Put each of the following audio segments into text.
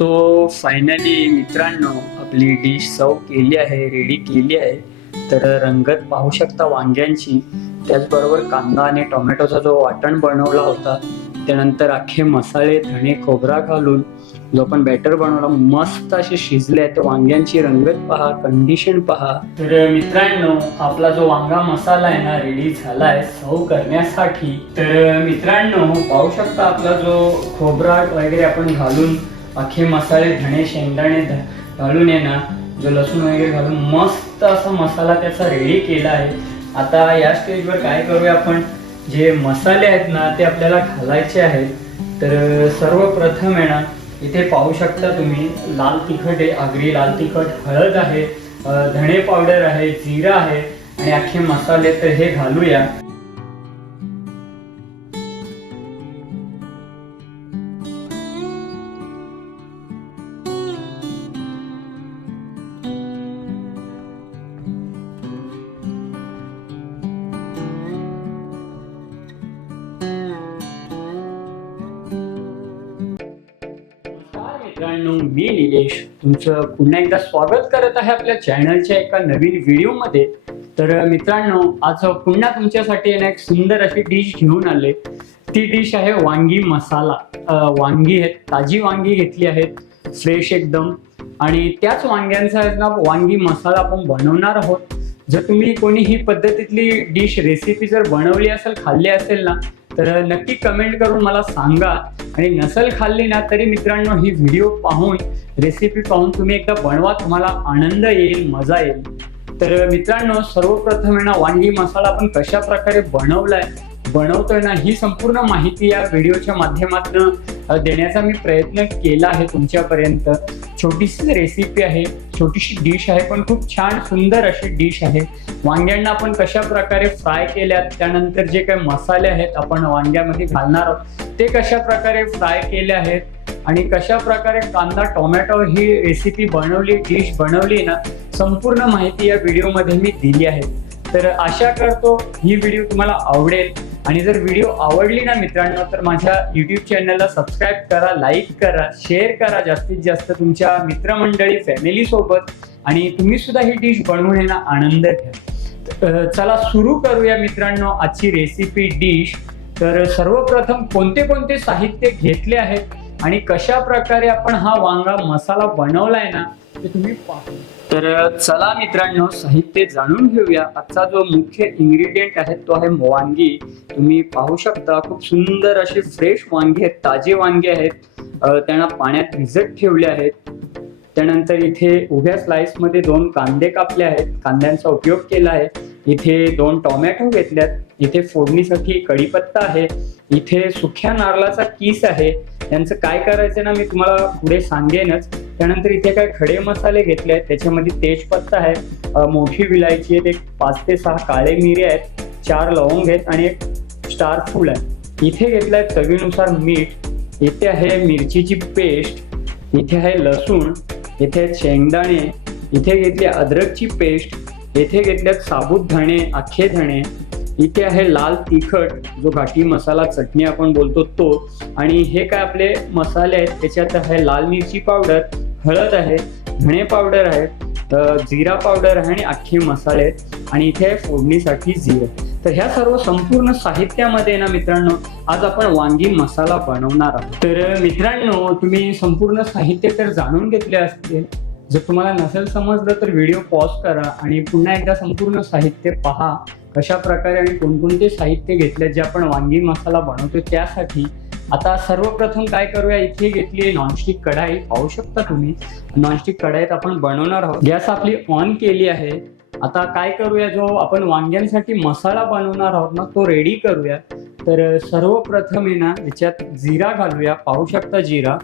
तो फायनली मित्रांनो आपली डिश सर्व केली आहे रेडी केली आहे. तर रंगत पाहू शकता वांग्यांची. त्याचबरोबर कांदा आणि टोमॅटोचा जो वाटण बनवला होता त्यानंतर अख्खे मसाले धणे खोबरा घालून जो आपण बॅटर बनवला मस्त असे शिजले आहेत. वांग्यांची रंगत पहा कंडिशन पहा. तर मित्रांनो आपला जो वांगा मसाला आहे ना रेडी झाला आहे सर्व करण्यासाठी. तर मित्रांनो पाहू शकता आपला जो खोबरा वगैरे आपण घालून अख्खे मसाले धणे शेंगदाणे घालून आहे ना जो लसूण वगैरे घालून मस्त असा मसाला त्याचा रेडी केला आहे. आता या स्टेजवर काय करूया आपण? जे मसाले आहेत ना ते आपल्याला घालायचे आहेत. तर सर्वप्रथम आहे ना इथे पाहू शकता तुम्ही लाल तिखट आहे आगरी लाल तिखट हळद आहे धणे पावडर आहे जिरा आहे आणि अख्खे मसाले. तर हे घालूया. तुमचं पुन्हा एकदा स्वागत करत आहे आपल्या चॅनलच्या एका नवीन व्हिडिओमध्ये. तर मित्रांनो आज पुन्हा तुमच्यासाठी एक सुंदर अशी डिश घेऊन आले ती डिश आहे वांगी मसाला. वांगी आहेत ताजी वांगी घेतली आहेत फ्रेश एकदम. आणि त्याच वांग्यांचा ना वांगी मसाला आपण बनवणार आहोत. जर तुम्ही कोणी ही पद्धतीतली डिश रेसिपी जर बनवली असेल खाल्ली असेल ना तर नक्की कमेंट करून मला सांगा. आणि नसेल खाल्ली ना तरी मित्रांनो ही व्हिडिओ पाहून रेसिपी पाहून तुम्ही एकदा बनवा तुम्हाला आनंद येईल मजा येईल. तर मित्रांनो सर्वप्रथम आहे ना वांगी मसाला आपण कशा प्रकारे बनवलाय बनवतोय ना ही संपूर्ण माहिती या व्हिडिओच्या माध्यमातून देण्याचा मी प्रयत्न केला आहे तुमच्यापर्यंत. छोटीशी रेसिपी आहे छोटीशी डिश आहे पण खूप छान सुंदर अशी डिश आहे. वांग्यांना आपण कशा प्रकारे फ्राय केल्यात त्यानंतर जे काही मसाले आहेत आपण वांग्यामध्ये घालणार आहोत ते कशा प्रकारे फ्राय केले आहेत आणि कशा प्रकारे कांदा टोमॅटो ही रेसिपी बनवली डिश बनवली ना संपूर्ण माहिती या व्हिडिओमध्ये मी दिली आहे. तर आशा करतो ही व्हिडिओ तुम्हाला आवडेल. आणि जर व्हिडिओ आवडली ना मित्रांनो तर माझ्या युट्यूब चॅनलला सबस्क्राईब करा लाईक करा शेअर करा जास्तीत जास्त तुमच्या मित्रमंडळी फॅमिली सोबत. आणि तुम्ही सुद्धा ही डिश बनवून येणं आनंद घ्या. चला सुरू करूया मित्रांनो आजची रेसिपी डिश तर सर्वप्रथम कोणते कोणते साहित्य घेतले आहेत आणि कशा प्रकारे आपण हा वांगा मसाला बनवलाय ना ते तुम्ही तर चला मित्रांनो साहित्य जाणून घेऊया. आजचा जो मुख्य इन्ग्रेडियंट आहे तो आहे वांगी. तुम्ही पाहू शकता खूप सुंदर अशी फ्रेश वांगी आहेत ताजे वांगे आहेत. त्यांना पाण्यात भिजत ठेवले आहेत. त्यानंतर इथे उभ्या स्लाइसमध्ये दोन कांदे कापले आहेत. कांद्यांचा उपयोग केला आहे. इथे दोन टोमॅटो घेतल्यात. इथे फोडणीसाठी कढीपत्ता आहे. इथे सुख्या नारळाचा किस आहे. यांचं काय करायचं ना मी तुम्हाला पुढे सांगेनच. त्यानंतर इथे काय खडे मसाले घेतले आहेत त्याच्यामध्ये तेजपत्ता आहे मोठी विलायची आहेत एक पाच ते सहा काळे मिरे आहेत चार लवंग आहेत आणि एक स्टार फूल आहे. इथे घेतलंय चवीनुसार मीठ इथे आहे मिरचीची पेस्ट इथे आहे लसूण इथे आहेत शेंगदाणे इथे घेतली अद्रकची पेस्ट येथे घेतल्यात साबूत धणे अख्खे धणे इथे आहे लाल तिखट जो घाटी मसाला चटणी आपण बोलतो तो आणि हे काय आपले मसाले आहेत त्याच्यात आहे लाल मिरची पावडर हळद आहे धणे पावडर आहे जिरा पावडर आहे आणि अख्खे मसाले आहेत. आणि इथे आहे फोडणीसाठी जिरं. तर ह्या सर्व संपूर्ण साहित्यामध्ये ना मित्रांनो आज आपण वांगी मसाला बनवणार आहोत. तर मित्रांनो तुम्ही संपूर्ण साहित्य तर जाणून घेतले असतील. जर तुम्हाला नसेल समजलं तर व्हिडिओ पॉज करा आणि पुन्हा एकदा संपूर्ण साहित्य पहा. कशा प्रकारे आणि कोणकोणते साहित्य घेतले जे आपण वांगी मसाला बनवतो त्यासाठी आता सर्वप्रथम काय करूया? इथे घेतली नॉनस्टिक कढाई. पाहू शकता तुम्ही? नॉनस्टिक कढाईत आपण बनवणार आहोत. गॅस आपली ऑन केली आहे. आता काय करूया? जो आपण वांग्यांसाठी मसाला बनवणार आहोत ना तो रेडी करूया. तर सर्वप्रथम आहे ना याच्यात जिरा घालूया. पाहू शकता जिरा.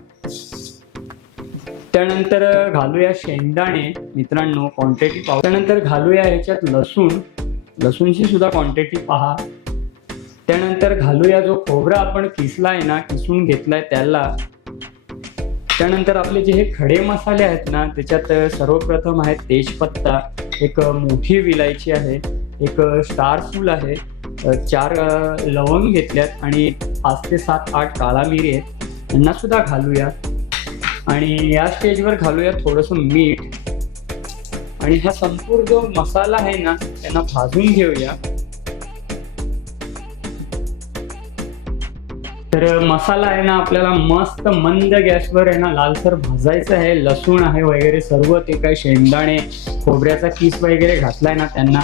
त्यानंतर घालूया शेंगदाणे. मित्रांनो क्वांटिटी पाहू. त्यानंतर घालूया ह्याच्यात लसूण. लसूणची सुद्धा क्वांटिटी पहा. त्यानंतर घालूया जो खोबरा आपण किसलाय ना किसून घेतलाय त्याला. त्यानंतर आपले जे हे खडे मसाले आहेत ना त्याच्यात सर्वप्रथम आहे तेजपत्ता एक मोठी विलायची आहे एक स्टार फूल आहे चार लवंग घेतल्यात आणि पाच ते सात आठ काळा मिरी आहेत. यांना सुद्धा घालूया. आणि या स्टेजवर घालूया थोडस मीठ. आणि हा संपूर्ण जो मसाला आहे ना त्यांना भाजून घेऊया. तर मसाला आहे ना आपल्याला मस्त मंद गॅसवर आहे ना लालसर भाजायचं आहे. लसूण आहे वगैरे सर्व ते काय शेंगदाणे खोबऱ्याचा किस वगैरे घातलाय ना त्यांना.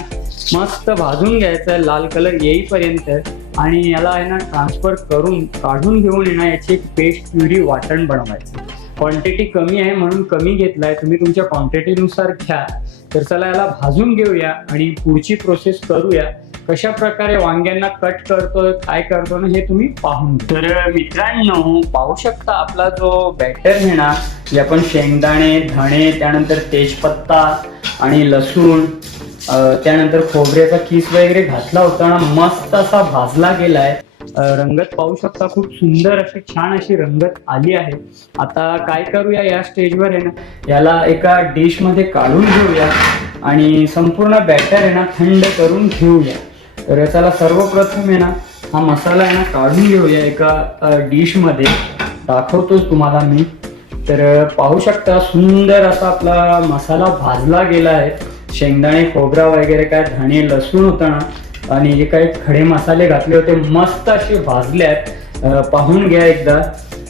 मस्त भाजून घ्यायचं आहे लाल कलर येईपर्यंत. आणि याला आहे ना ट्रान्सफर करून काढून घेऊन येणार याची एक पेस्ट प्युरी वाटण बनवायचं. क्वांटिटी कमी आहे म्हणून कमी घेतलाय. तुम्ही तुमच्या क्वांटिटीनुसार घ्या. तर चला याला भाजून घेऊया आणि पुढची प्रोसेस करूया. कशा प्रकारे वांग्यांना कट करतोय काय करतो ना हे तुम्ही पाहून तर मित्रांनो पाहू शकता आपला जो बॅटर आहे ना जे आपण शेंगदाणे धणे त्यानंतर तेजपत्ता आणि लसूण त्यानंतर खोबऱ्याचा किस वगैरे घातला होता ना मस्त असा भाजला गेलाय. रंगत पाहू शकता खूप सुंदर अशी छान अशी रंगत आली आहे. आता काय करूया या स्टेजवर आहे ना याला एका डिशमध्ये काढून घेऊया आणि संपूर्ण बॅटर आहे ना थंड करून घेऊया. तर याच्याला सर्वप्रथम आहे ना हा मसाला आहे ना काढून घेऊया एका डिशमध्ये. दाखवतोच तुम्हाला मी. तर पाहू शकता सुंदर असा आपला मसाला भाजला गेला आहे. शेंगदाणे खोबरा वगैरे काय धणे लसूण होता ना आणि जे काही खडे मसाले घातले होते मस्त असे भाजले आहेत. पाहून घ्या एकदा.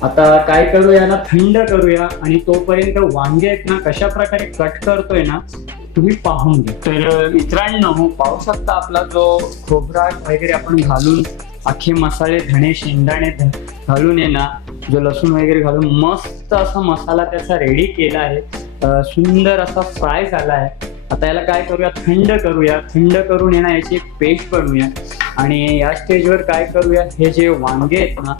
आता काय करूया ना थंड करूया आणि तोपर्यंत वांगे आहेत ना कशा प्रकारे कट करतोय ना तुम्ही पाहून घ्या. तर मित्रांनो पाहू शकता आपला जो खोबरा वगैरे आपण घालून अख्खे मसाले धणे शेंगदाणे घालून आहे ना जो लसूण वगैरे घालून मस्त असा मसाला त्याचा रेडी केला आहे. सुंदर असा फ्राय झाला आहे. आता याला काय करूया थंड करूया थंड करून येणार याची एक पेस्ट बनवूया. आणि या स्टेजवर काय करूया हे जे वांगे आहेत ना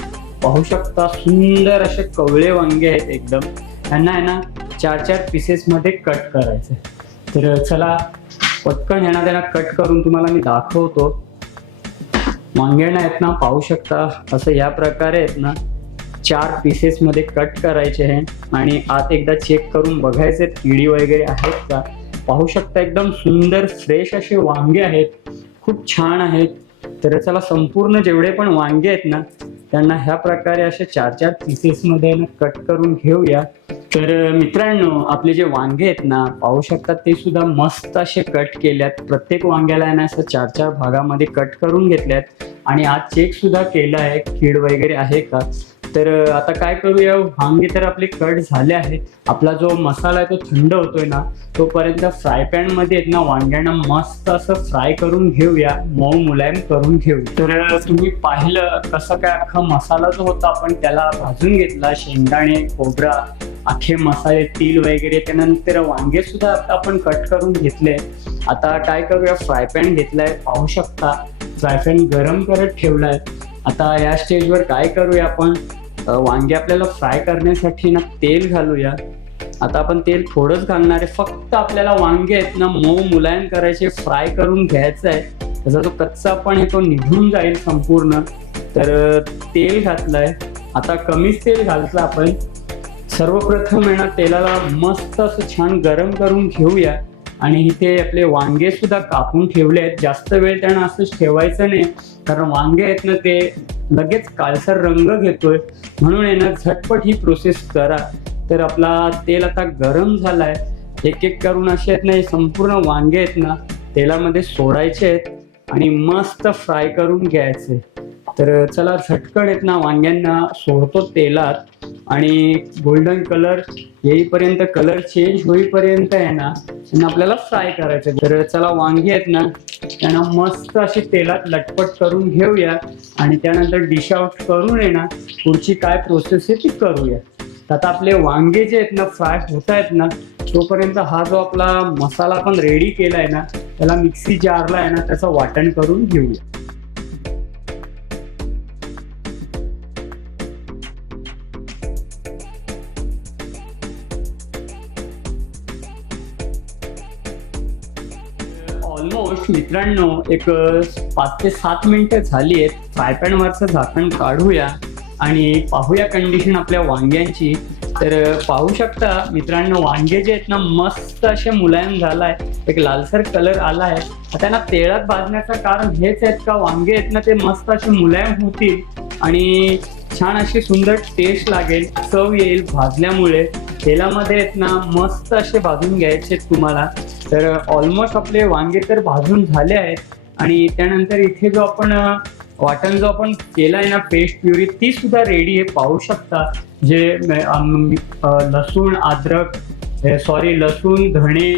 पाहू शकता सुंदर असे कवळे वांगे आहेत एकदम. त्यांना आहे ना चार चार पीसेस मध्ये कट करायचे तर चला पटकन यांना त्यांना कट करून तुम्हाला मी दाखवतो. वांग्यांना आहेत ना पाहू शकता असं या प्रकारे आहेत ना चार पीसेस मध्ये कट करायचे आहे आणि आत एकदा चेक करून बघायचे किडी वगैरे आहेत का? पाहू शकता एकदम सुंदर फ्रेश असे वांगे आहेत. खूप छान आहेत. तर चला संपूर्ण जेवढे पण वांगे आहेत ना त्यांना ह्या प्रकारे असे चार चार पीसेसमध्ये ना कट करून घेऊया. तर मित्रांनो आपले जे वांगे आहेत ना पाहू शकतात ते सुद्धा मस्त असे कट केल्यात. प्रत्येक वांग्याला आहे ना असं चार चार भागामध्ये कट करून घेतल्यात. आणि आज चेक सुद्धा केला आहे. कीड वगैरे आहे का? तर आता काय करूया? वांगे तर आपले कट झाले आहेत. आपला जो मसाला आहे तो थंड होतोय ना तोपर्यंत फ्राय पॅनमध्ये आहेत ना वांग्यांना मस्त असं फ्राय करून घेऊया. मऊ मुलायम करून घेऊ. तर तुम्ही पाहिलं कसं काय अख्खा मसाला जो होता आपण त्याला भाजून घेतला. शेंगदाणे खोबरा अख्खे मसाले तेल वगैरे त्यानंतर वांगे सुद्धा आता आपण कट करून घेतले. आता काय करूया फ्राय पॅन घेतलाय पाहू शकता. फ्राय पॅन गरम करत ठेवलाय. आता या स्टेजवर काय करूया आपण? वांगे आपल्याला फ्राय करण्यासाठी ना तेल घालूया. आता आपण तेल थोडंच घालणार आहे. फक्त आपल्याला वांगे आहेत ना मऊ मुलायम करायचे फ्राय करून घ्यायचं आहे त्याचा जो कच्चा पण आहे तो निघून जाईल संपूर्ण. तर तेल घातलंय. आता कमीच तेल घालतलं आपण. सर्वप्रथम आहे ना तेलाला मस्त असं छान गरम करून घेऊया. आणि इथे आपले वांगे सुद्धा कापून ठेवले आहेत. जास्त वेळ त्यांना असंच ठेवायचं नाही. कारण वांगे आहेत ना ते लगेच काळसर रंग घेतोय. म्हणून आहे ना झटपट ही प्रोसेस करा. तर आपला तेल आता गरम झालाय. एक एक करून असे आहेत ना हे संपूर्ण वांगे आहेत ना तेलामध्ये सोडायचे आहेत. आणि मस्त फ्राय करून घ्यायचे. तर चला झटकन आहेत ना वांग्यांना सोडतो तेलात. आणि गोल्डन कलर येईपर्यंत कलर चेंज होईपर्यंत आहे ना त्यांना आपल्याला फ्राय करायचं तर चला वांगी आहेत ना त्यांना मस्त अशी तेलात लटपट करून घेऊया. आणि त्यानंतर डिश आउट करून आहे ना पुढची काय प्रोसेस आहे ती करूया. तर आता आपले वांगे जे आहेत ना फ्राय होत आहेत ना तोपर्यंत हा जो आपला मसाला आपण रेडी केला आहे ना त्याला मिक्सी जारला आहे ना त्याचं वाटण करून घेऊया. मित्रांनो एक पाच ते सात मिनिटं झाली आहेत. फ्राय वरचं झाकण काढूया आणि पाहूया कंडिशन आपल्या वांग्यांची. तर पाहू शकता मित्रांनो वांगे जे आहेत ना मस्त असे मुलायम झालाय. एक लालसर कलर आलाय. त्यांना तेळात भाजण्याचं कारण हेच आहेत का वांगे आहेत ना ते मस्त असे मुलायम होतील आणि छान अशी सुंदर टेस्ट लागेल चव येईल भाजल्यामुळे. तेलामध्ये आहेत ना मस्त असे भाजून घ्यायचे तुम्हाला. तर ऑलमोस्ट आपले वांगे तर भाजून झाले आहेत. आणि त्यानंतर इथे जो आपण वाटण जो आपण केला आहे ना पेस्ट प्युरी ती सुद्धा रेडी आहे. पाहू शकता. जे लसूण अद्रक सॉरी लसूण धणे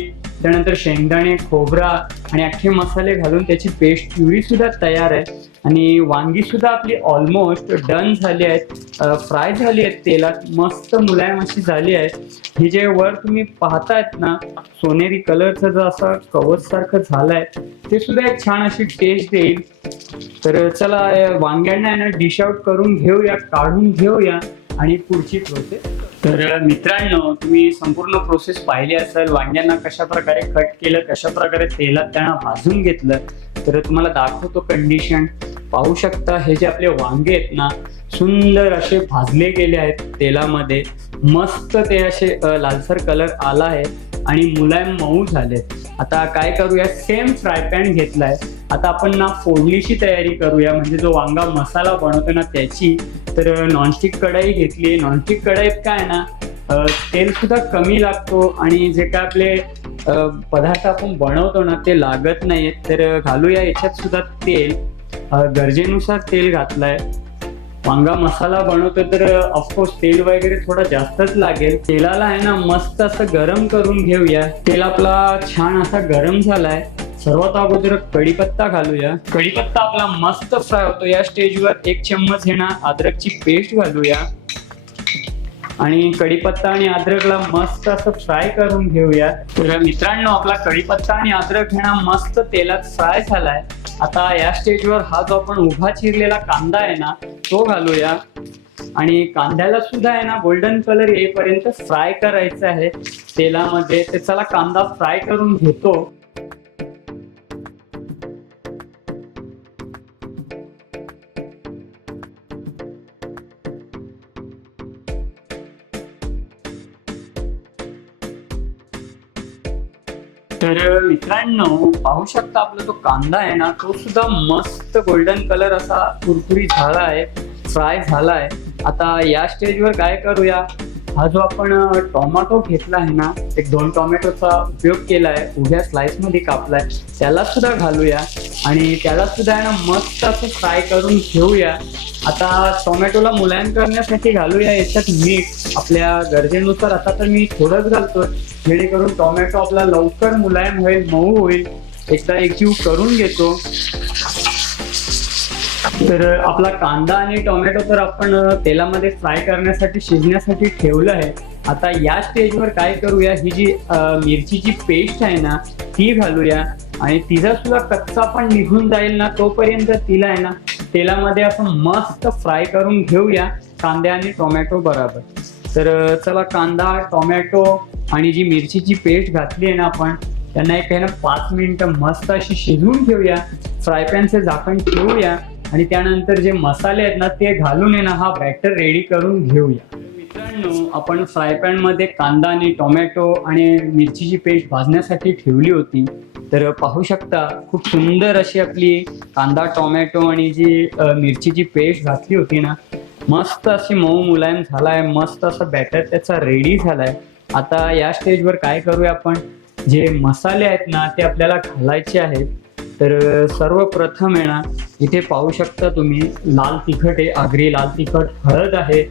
त्यानंतर शेंगदाणे खोबरा आणि अख्खे मसाले घालून त्याची पेस्ट प्युरी सुद्धा तयार आहे. आणि वांगी सुद्धा आपली ऑलमोस्ट डन झाली आहेत. फ्राय झाली आहेत तेलात. मस्त मुलायम अशी झाली आहे. ही जे वर तुम्ही पाहतायत ना सोनेरी कलरचं जो असा कवच सारखं झालंय ते सुद्धा एक छान अशी टेस्ट देईल. तर चला वांग्यांना डिश आउट करून घेऊया काढून घेऊया आणि पुढची प्रोसेस तर मित्रांनो तुम्ही संपूर्ण प्रोसेस पाहिली असेल वांग्यांना कशा प्रकारे कट केलं कशा प्रकारे तेलात त्यांना भाजून घेतलं तर तुम्हाला दाखवतो कंडिशन पाहू शकता हे जे आपले वांगे आहेत ना सुंदर असे भाजले गेले आहेत तेलामध्ये. मस्त ते असे लालसर कलर आला आहे आणि मुलायम मऊ झाले आता काय करूया सेम फ्राय पॅन घेतलाय. आता आपण ना फोडणीची तयारी करूया. म्हणजे जो वांगा मसाला बनवतो ना त्याची. तर नॉनस्टिक कढाई घेतली. नॉनस्टिक कढाईत काय ना तेल सुद्धा कमी लागतो आणि जे काय आपले पदार्थ आपण बनवतो ना ते लागत नाहीत तर घालूया याच्यात सुद्धा तेल. गरजेनुसार तेल घातलंय. वांगा मसाला बनवतो तर ऑफकोर्स तेल वगैरे थोडा जास्तच लागेल. तेलाला आहे ना मस्त असं गरम करून घेऊया. तेल आपला छान असा गरम झालाय. सर्वात अगोदर कढीपत्ता घालूया. कढीपत्ता आपला मस्त फ्राय होतो. या स्टेजवर एक चम्मच हे ना अद्रकची पेस्ट घालूया. आणि कढीपत्ता आणि अद्रकला मस्त असं फ्राय करून घेऊया. तर मित्रांनो आपला कढीपत्ता आणि अद्रक हे मस्त तेलात फ्राय झालाय. आता या स्टेजवर हा जो आपण उभा चिरलेला कांदा आहे ना तो घालूया. आणि कांद्याला सुद्धा आहे ना गोल्डन कलर येईपर्यंत फ्राय करायचं आहे. तेलामध्ये ते चला कांदा फ्राय करून घेतो. तर मित्रांनो पाहू शकता आपला जो कांदा आहे ना तो सुद्धा मस्त गोल्डन कलर असा कुरकुरी झाला आहे फ्राय झाला आहे. आता या स्टेजवर काय करूया? हा जो आपण टोमॅटो घेतला आहे ना एक दोन टोमॅटोचा उपयोग केला आहे उभ्या स्लाइसमध्ये कापलाय त्याला सुद्धा घालूया आणि त्याला सुद्धा आहे ना मस्त असं फ्राय करून घेऊया. आता टोमॅटोला मुलायम करण्यासाठी घालूया याच्यात मीठ. आपल्या गरजेनुसार आता तर मी थोडंच घालतोय. जेणेकरून टोमॅटो आपला लवकर मुलायम होईल मऊ होईल. एकदा एकजीव करून घेतो. तर आपला कांदा आणि टोमॅटो तर आपण तेलामध्ये फ्राय करण्यासाठी शिजण्यासाठी ठेवलं आहे. आता या स्टेजवर काय करूया? ही जी मिरचीची पेस्ट आहे ना ती घालूया. आणि तिचा सुद्धा कच्चा पण निघून जाईल ना तोपर्यंत तिला आहे ना तेलामध्ये आपण मस्त फ्राय करून घेऊया कांदे आणि टोमॅटो बरोबर. तर चला कांदा टोमॅटो आणि जी मिरचीची पेस्ट घातली आहे ना आपण त्यांना एक आहे ना पाच मिनिटं मस्त अशी शिजवून घेऊया फ्राय पॅनचे झाकण ठेवूया आणि त्यानंतर जे मसाले आहेत ना ते घालून आहे ना हा बॅटर रेडी करून घेऊया. मित्रांनो आपण फ्राय पॅनमध्ये कांदा आणि टोमॅटो आणि मिरचीची पेस्ट भाजण्यासाठी ठेवली होती. तर पाहू शकता खूप सुंदर अशी आपली कांदा टोमॅटो आणि जी मिरचीची पेस्ट घातली होती ना मस्त अशी मऊ मुलायम झालाय मस्त असं बॅटर त्याचा रेडी झालाय. आता या स्टेजवर काय करूया आपण? जे मसाले आहेत ना ते आपल्याला घालायचे आहेत. तर सर्वप्रथम आहे ना इथे पाहू शकता तुम्ही लाल तिखट आहे आगरी लाल तिखट हळद आहे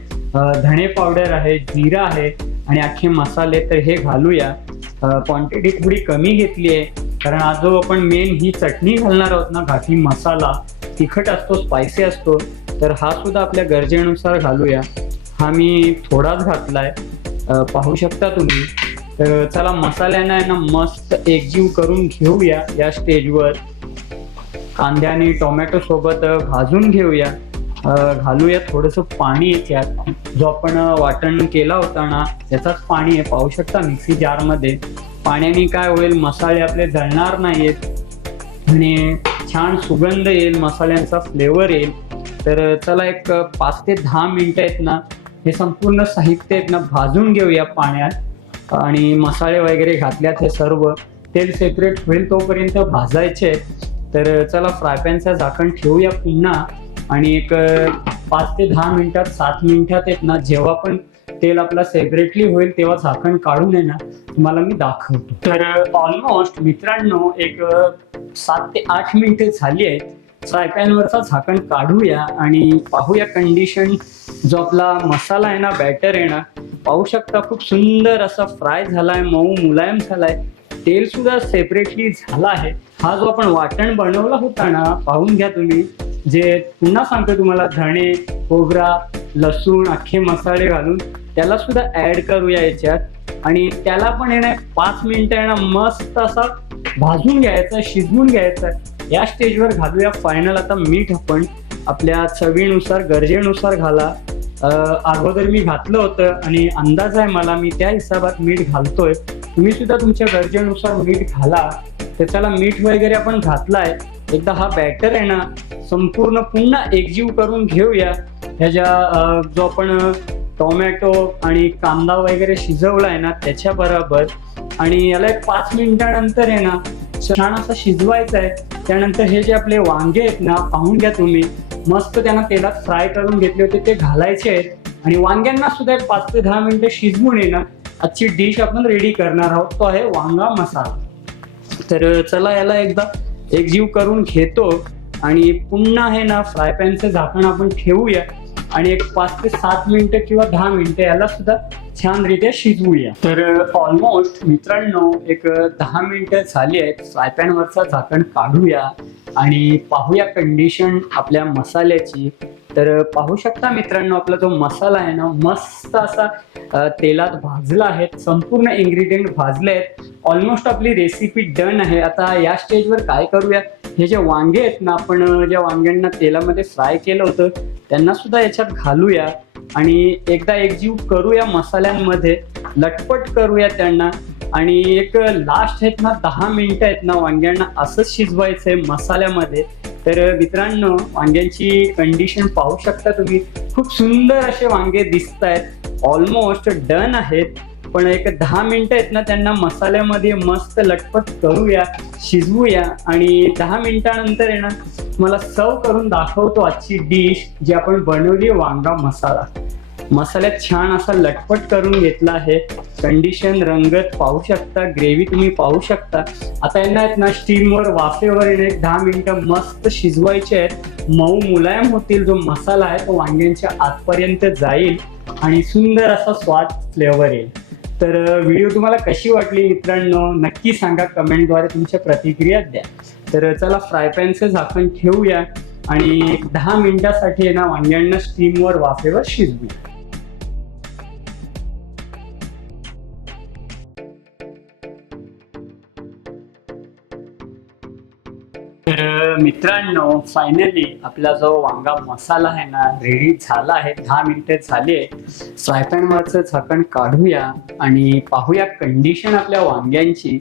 धणे पावडर आहे जिरा आहे आणि अख्खे मसाले. तर हे घालूया. क्वांटिटी थोडी कमी घेतली आहे कारण आज जो आपण मेन ही चटणी घालणार आहोत ना घाटी मसाला तिखट असतो स्पायसी असतो तर हा सुद्धा आपल्या गरजेनुसार घालूया. हा मी थोडाच घातलाय. पाहू शकता तुम्ही. तर चला मसाल्यांना यांना मस्त एकजीव करून घेऊया या स्टेजवर. कांद्याने आणि टोमॅटो सोबत भाजून घेऊया. घालूया थोडंसं पाणी याच्यात. जो आपण वाटण केला होता ना त्याचाच पाणी आहे. पाहू शकता मिक्सी जारमध्ये. पाण्याने काय होईल? मसाले आपले जळणार नाहीत आणि छान सुगंध येईल. मसाल्यांचा फ्लेवर येईल. तर चला एक पाच ते दहा मिनिटं आहेत ना हे संपूर्ण साहित्य आहेत ना भाजून घेऊया पाण्यात. आणि मसाले वगैरे घातल्यात हे सर्व. तेल सेपरेट होईल तोपर्यंत भाजायचे तर चला फ्रायपॅनचा झाकण ठेवूया पुन्हा. आणि एक पाच ते दहा मिनिटात सात मिनिटात आहेत ना जेव्हा पण तेल आपला सेपरेटली होईल तेव्हा झाकण काढून आहे ना तुम्हाला मी दाखवतो. तर ऑलमोस्ट मित्रांनो एक सात ते आठ मिनिटे झाली आहेत. फ्रायपॅनवरचा झाकण काढूया आणि पाहूया कंडिशन जो आपला मसाला आहे ना बॅटर आहे ना पाहू शकता खूप सुंदर असा फ्राय झालाय मऊ मुलायम झालाय. तेल सुद्धा सेपरेटली झाला आहे. हा जो आपण वाटण बनवला होता ना पाहून घ्या तुम्ही. जे पुन्हा सांगतो तुम्हाला धणे खोबरा लसूण अख्खे मसाले घालून त्याला सुद्धा ऍड करूया याच्यात. आणि त्याला पण येणार पाच मिनिटं येणार मस्त असा भाजून घ्यायचा शिजवून घ्यायचा. या स्टेजवर घालूया फायनल आता मीठ आपण आपल्या चवीनुसार गरजेनुसार घाला. अगोदर मी घातलं होतं आणि अंदाज आहे मला मी त्या हिसाबात मीठ घालतोय. तुम्ही सुद्धा तुमच्या गरजेनुसार मीठ घाला. त्याच्याला मीठ वगैरे आपण घातलाय. एकदा हा बॅटर आहे ना संपूर्ण पुन्हा एकजीव करून घेऊया. ह्याच्या जो आपण टोमॅटो आणि कांदा वगैरे शिजवलाय ना त्याच्या बरोबर आणि याला एक पाच मिनिटानंतर आहे ना छान असा शिजवायचं आहे त्यानंतर हे जे आपले वांगे आहेत ना पाहून घ्या तुम्ही. मस्त त्यांना तेलात फ्राय करून घेतले होते ते घालायचे आहेत. आणि वांग्यांना सुद्धा एक पाच ते दहा मिनिटं शिजवून येणं ना आजची डिश आपण रेडी करणार आहोत. तो आहे वांगा मसाला. तर चला याला एकदा एकजीव करून घेतो. आणि पुन्हा हे ना फ्राय पॅनचं झाकण आपण ठेवूया. आणि एक पाच ते सात मिनिटं किंवा दहा मिनिटं याला सुद्धा छानरित्या शिजवूया. तर ऑलमोस्ट मित्रांनो एक दहा मिनिटं झाली आहेत. फ्राय झाकण काढूया आणि पाहूया कंडिशन आपल्या मसाल्याची. तर पाहू शकता मित्रांनो आपला जो मसाला आहे ना मस्त असा तेलात भाजला आहे. संपूर्ण इन्ग्रेडियंट भाजले आहेत. ऑलमोस्ट आपली रेसिपी डन आहे. आता या स्टेजवर काय करूया? हे जे वांगे आहेत ना आपण ज्या वांग्यांना तेलामध्ये फ्राय केलं होतं त्यांना सुद्धा याच्यात घालूया. आणि एकदा एकजीव करूया मसाल्यांमध्ये लटपट करूया त्यांना. आणि एक लास्ट आहेत ना दहा मिनिटं आहेत ना वांग्यांना असंच शिजवायचं आहे मसाल्यामध्ये. तर मित्रांनो वांग्यांची कंडिशन पाहू शकता तुम्ही. खूप सुंदर असे वांगे दिसत आहेत ऑलमोस्ट डन आहेत. पण एक दहा मिनिटं आहेत ना त्यांना मसाल्यामध्ये मस्त लटपट करूया शिजवूया. आणि दहा मिनिटानंतर आहे ना मला सर्व करून दाखवतो आजची डिश जी आपण बनवली वांगा मसाला. मसाल्यात छान असा लटपट करून घेतला आहे. कंडिशन रंगत पाहू शकता ग्रेव्ही तुम्ही पाहू शकता. आता यांना आहेत ना स्टीमवर वाफेवर येणे एक दहा मिनिटं मस्त शिजवायचे आहेत. मऊ मुलायम होतील जो मसाला आहे तो वांग्यांच्या आतपर्यंत जाईल आणि सुंदर असा स्वाद फ्लेवर येईल. तर व्हिडिओ तुम्हाला कशी वाटली मित्रांनो? नक्की सांगा कमेंटद्वारे तुमच्या प्रतिक्रिया द्या. तर चला फ्राय पॅनचं झाकण ठेवूया आणि दहा मिनिटासाठी आहे ना वांग्यांना स्टीमवर वाफेवर शिजवूया. तर मित्रांनो फायनली आपला जो वांगा मसाला आहे ना रेडी झाला आहे. दहा मिनिटे झाली. आहे फ्राय झाकण काढूया आणि पाहूया कंडिशन आपल्या वांग्यांची.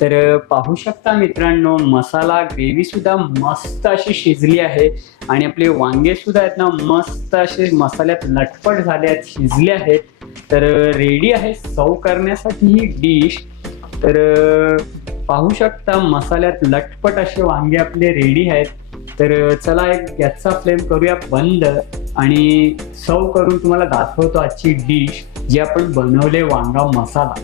तर पाहू शकता मित्रांनो मसाला ग्रेव्ही सुद्धा मस्त अशी शिजली आहे. आणि आपले वांगे सुद्धा आहेत ना मस्त असे मसाल्यात लटपट झाले आहेत शिजले आहेत. तर रेडी आहे सर्व करण्यासाठी ही डिश तर पाहू शकता मसाल्यात लटपट असे वांगे आपले रेडी आहेत. तर चला एक गॅसचा फ्लेम करूया बंद आणि सर्व करून तुम्हाला दाखवतो आजची डिश जी आपण बनवले वांगा मसाला.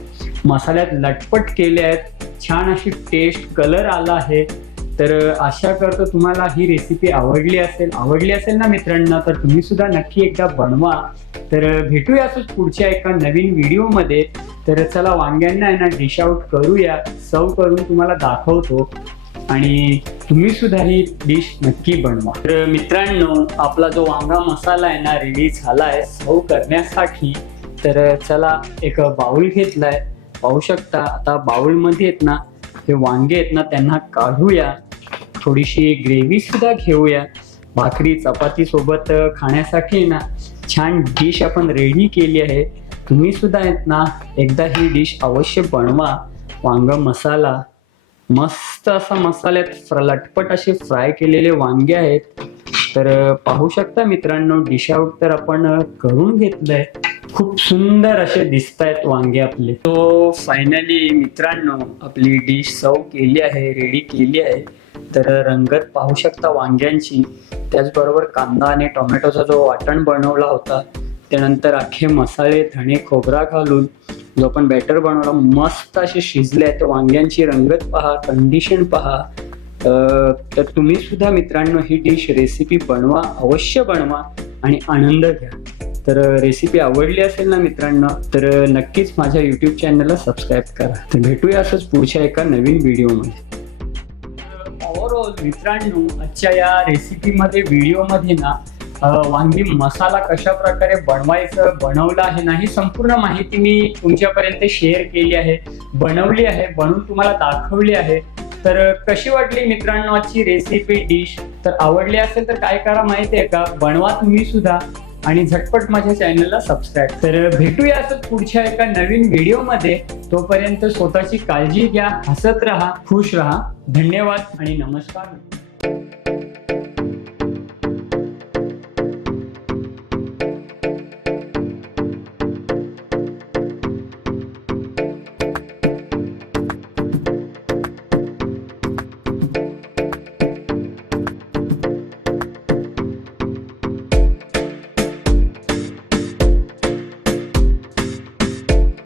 मसाल्यात लटपट केले आहेत. छान अशी टेस्ट कलर आला आहे. तर आशा करतो तुम्हाला ही रेसिपी आवडली असेल. आवडली असेल ना मित्रांना तर तुम्ही सुद्धा नक्की एकदा बनवा. तर भेटूया असंच पुढच्या एका नवीन व्हिडिओमध्ये. तर चला वांग्यांना आहे ना डिश आउट करूया. सर्व करून तुम्हाला दाखवतो. आणि तुम्ही सुद्धा ही डिश नक्की बनवा. तर मित्रांनो आपला जो वांगा मसाला आहे ना रेडी झाला आहे सर्व करण्यासाठी. तर चला एक बाऊल घेतलाय. पाहू शकता आता बाउलमध्ये आहेत ना हे वांगे आहेत ना त्यांना काढूया. थोडीशी ग्रेव्ही सुद्धा घेऊया. भाकरी चपाती सोबत खाण्यासाठी ना छान डिश आपण रेडी केली आहे. तुम्ही सुद्धा आहेत ना एकदा ही डिश अवश्य बनवा. वांग मसाला. मस्त असा मसाल्यात फ्र- लटपट असे फ्राय केलेले वांगे आहेत. तर पाहू शकता मित्रांनो डिश आउट तर आपण करून घेतलंय. खूप सुंदर असे दिसत आहेत वांगे आपले. तो फायनली मित्रांनो आपली डिश सर्व केली आहे रेडी केली आहे. तर रंगत पाहू शकता वांग्यांची. त्याचबरोबर कांदा आणि टोमॅटोचा जो वाटण बनवला होता त्यानंतर अख्खे मसाले धणे खोबरा घालून जो आपण बॅटर बनवला मस्त असे शिजले आहेत. वांग्यांची रंगत पहा कंडिशन पहा. तर तुम्ही सुद्धा मित्रांनो ही डिश रेसिपी बनवा अवश्य बनवा आणि आनंद घ्या. तर रेसिपी आवडली असेल ना मित्रांनो तर नक्कीच माझ्या युट्यूब चॅनलला सबस्क्राईब करा. तर भेटूया असंच पुढच्या एका नवीन व्हिडिओमध्ये मित्रांनो आजच्या या रेसिपीमध्ये व्हिडिओमध्ये ना वांगी मसाला कशा प्रकारे बनवायचं बनवलं आहे ना ही संपूर्ण माहिती मी तुमच्यापर्यंत शेअर केली आहे बनवली आहे बनवून तुम्हाला दाखवली आहे. तर कशी वाटली मित्रांनो आजची रेसिपी डिश तर आवडली असेल तर काय करा माहिती आहे का? बनवा तुम्ही सुद्धा. आणि झटपट माझ्या चॅनलला सबस्क्राईब तर भेटूया असंच पुढच्या एका नवीन व्हिडिओमध्ये तोपर्यंत स्वतःची काळजी घ्या हसत राहा खुश राहा. धन्यवाद आणि नमस्कार.